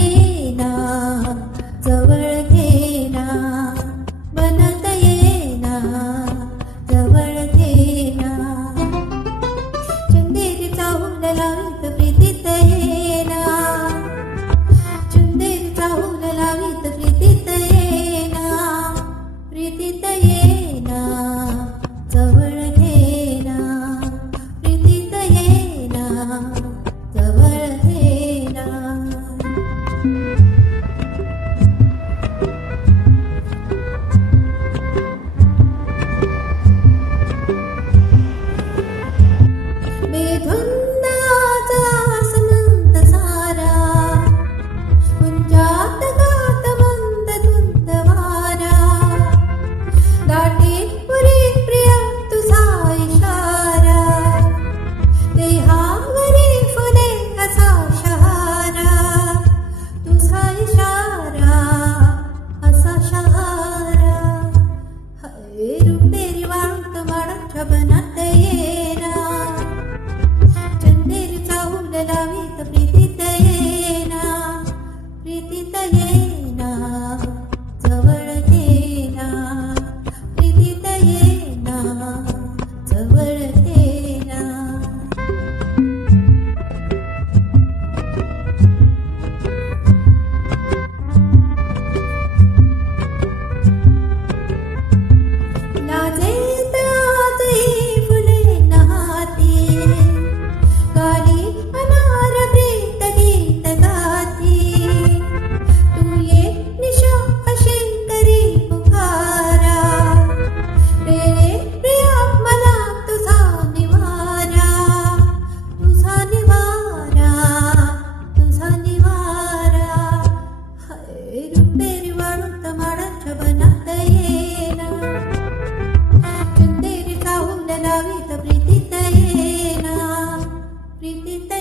येना जवळ घेना बनत येना जवळ घेना चंदेरी चाहूल लावीत प्रीतीत येना चंदेरी चाहूल लावीत प्रीतीत येना प्रीतीत येना जवळ घेना प्रीतीत येना जवळ घेना बेधुंदाचा समंत सारा कुंजात गात मंद धुंद वारा दाटी पुरी प्रिया तुझा इशारा देहावरी फुले असा शहारा तुझा इशारा असा शहारा हाय रुपेरी वाळूत माडाच्या बनात येना चंदेरी चाहूल लावीत प्रीतीत येना प्रीतीत येना जवळ घेना प्रीतीत येना जवळ घेना लाजेत आजही फुले नहाती काली अनार प्रीत गीत गाती तू ये निशा अशी करी पुकारा रे प्रिया मला तुझा निवारा तुझा निवारा तुझा निवारा हाय रुपेरी वाळूत माडाच्या बनात येना चंदेरी चाहूल लावीत प्रीतीत येना प्रीतीत